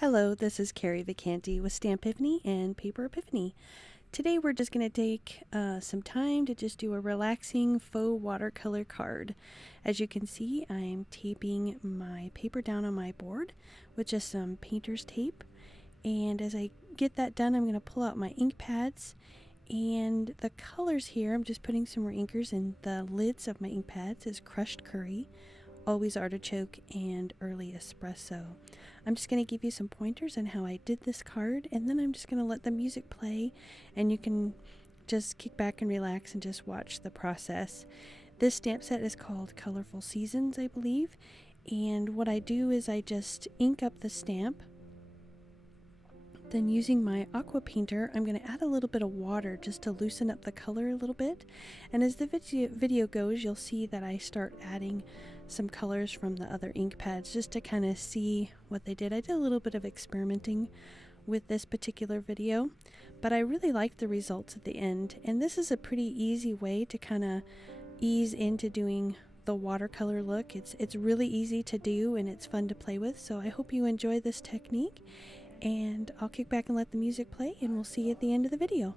Hello, this is Carrie Vacanti with Stampiphany and Paper Epiphany. Today we're just going to take some time to just do a relaxing faux watercolor card. As you can see, I'm taping my paper down on my board with just some painter's tape. And as I get that done, I'm going to pull out my ink pads. And the colors here, I'm just putting some more inkers in the lids of my ink pads, is Crushed Curry, Always Artichoke, and Early Espresso. I'm just going to give you some pointers on how I did this card, and then I'm just going to let the music play, and you can just kick back and relax and just watch the process. This stamp set is called Colorful Seasons, I believe, and what I do is I just ink up the stamp. Then using my Aqua Painter, I'm going to add a little bit of water just to loosen up the color a little bit. And as the video goes, you'll see that I start adding some colors from the other ink pads just to kind of see what they did. I did a little bit of experimenting with this particular video, but I really liked the results at the end. And this is a pretty easy way to kind of ease into doing the watercolor look. It's really easy to do and it's fun to play with. So I hope you enjoy this technique. And I'll kick back and let the music play, and we'll see you at the end of the video.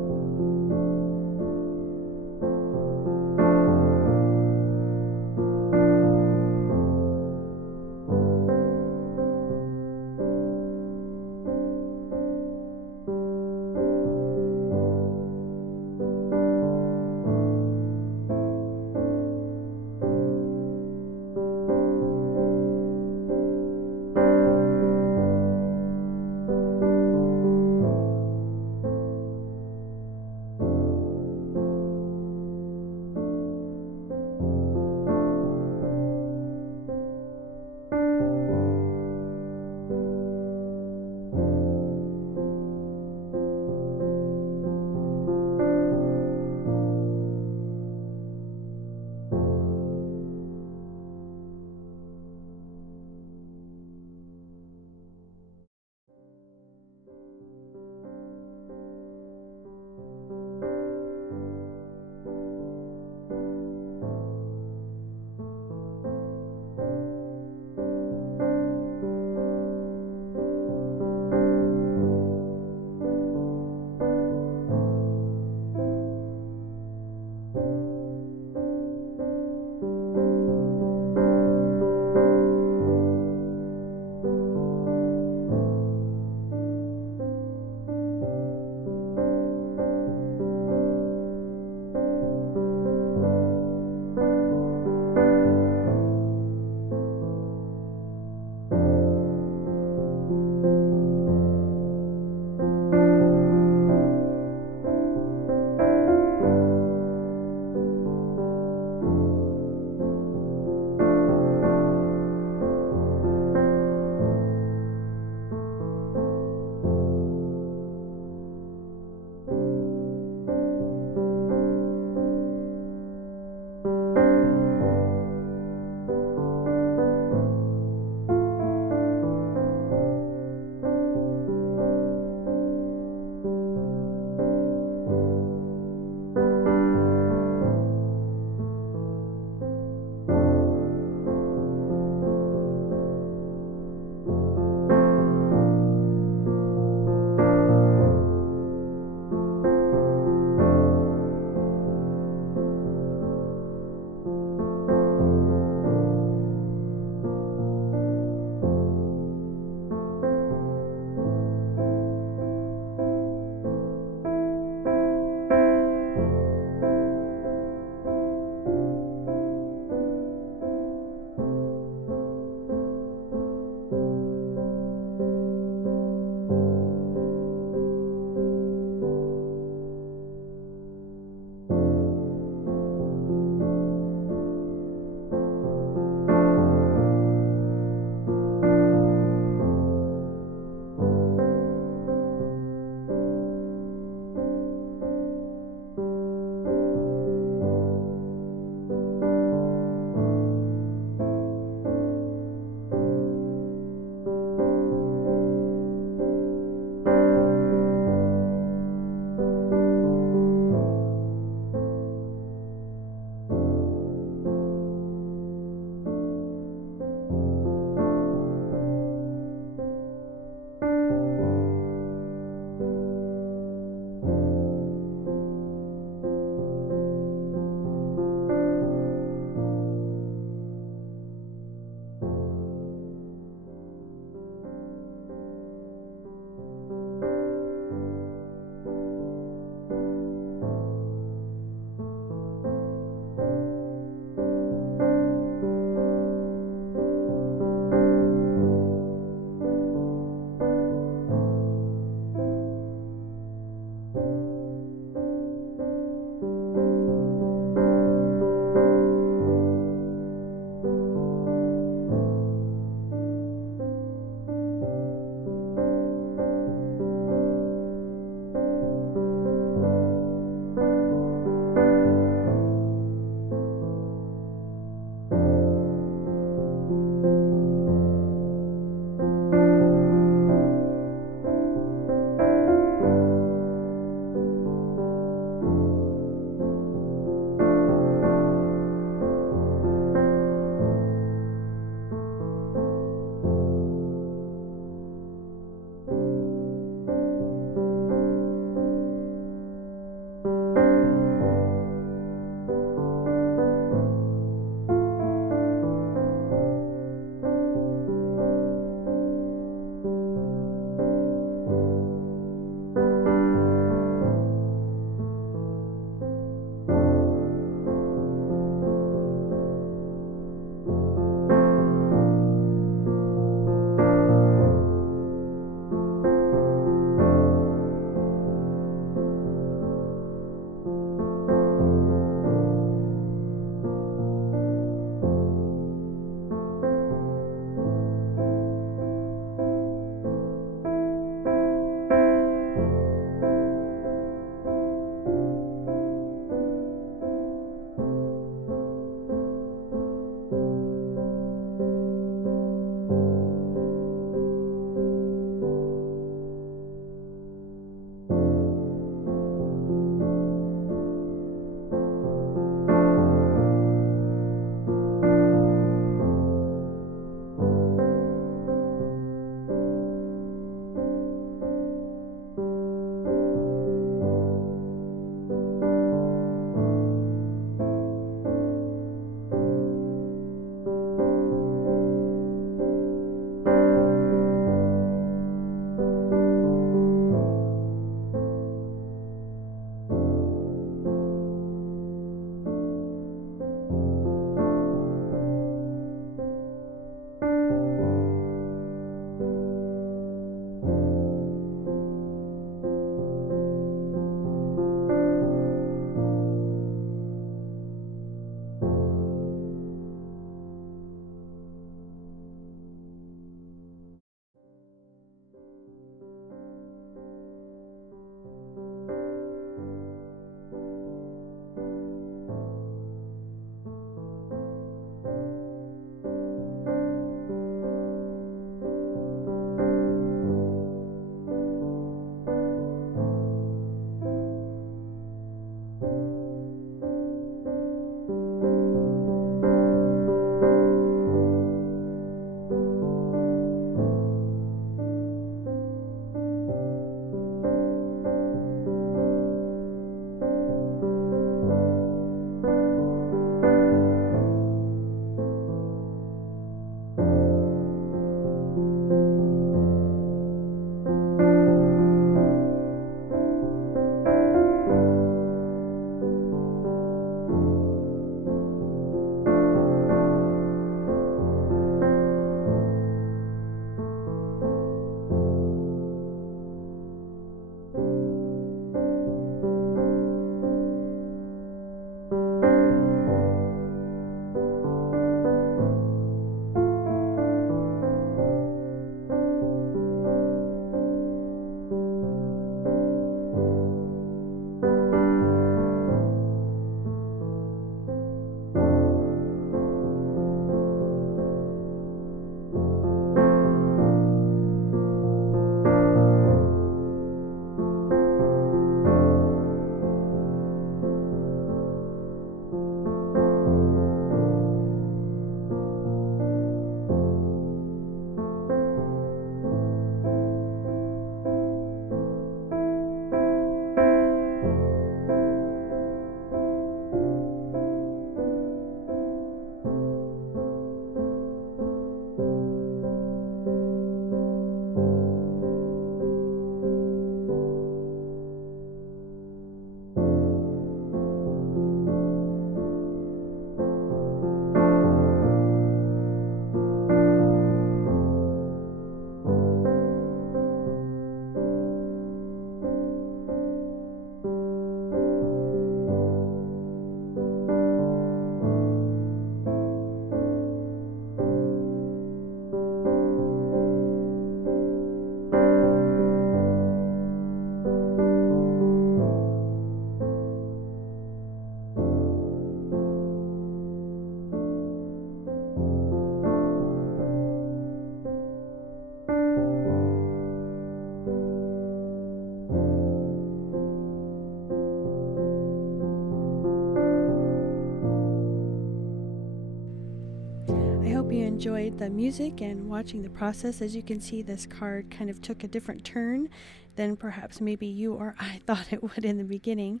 enjoyed the music and watching the process. As you can see, this card kind of took a different turn than perhaps maybe you or I thought it would in the beginning.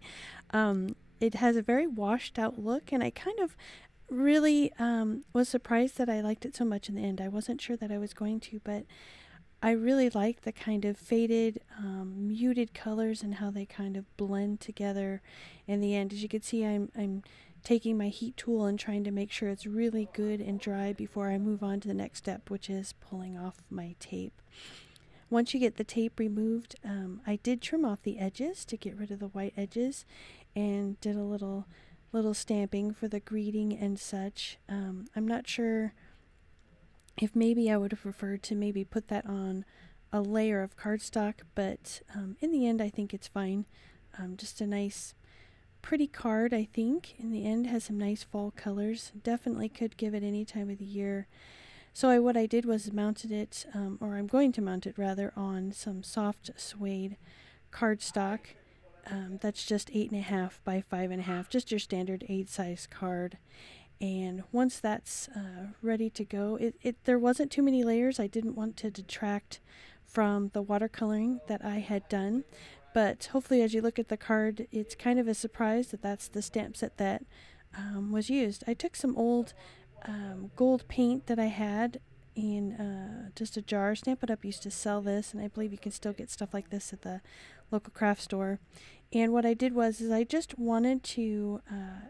It has a very washed out look, and I kind of really was surprised that I liked it so much in the end. I wasn't sure that I was going to, but I really like the kind of faded, muted colors and how they kind of blend together in the end. As you can see, I'm taking my heat tool and trying to make sure it's really good and dry before I move on to the next step, which is pulling off my tape. Once you get the tape removed, I did trim off the edges to get rid of the white edges and did a little stamping for the greeting and such. I'm not sure if maybe I would have preferred to maybe put that on a layer of cardstock, but in the end I think it's fine. Just a nice pretty card, I think. In the end, has some nice fall colors. Definitely could give it any time of the year. So what I did was mounted it, or I'm going to mount it rather, on some Soft Suede cardstock. That's just 8.5 by 5.5, just your standard 8 size card. And once that's ready to go, there wasn't too many layers. I didn't want to detract from the watercoloring that I had done. But hopefully as you look at the card, it's kind of a surprise that that's the stamp set that was used. I took some old gold paint that I had in just a jar. Stampin' Up! Used to sell this, and I believe you can still get stuff like this at the local craft store. And what I did was I just wanted to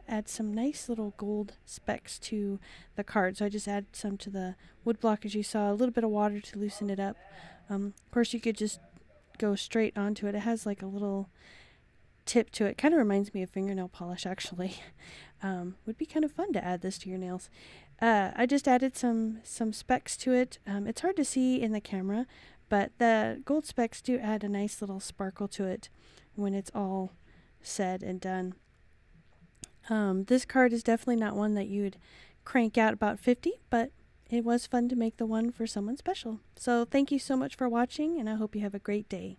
add some nice little gold specks to the card. So I just added some to the wood block, as you saw, a little bit of water to loosen it up. Of course, you could just go straight onto it. It has like a little tip to it. Kind of reminds me of fingernail polish, actually. Would be kind of fun to add this to your nails. I just added some specks to it. It's hard to see in the camera, but the gold specks do add a nice little sparkle to it when it's all said and done. This card is definitely not one that you'd crank out about 50, but it was fun to make the one for someone special. So thank you so much for watching, and I hope you have a great day.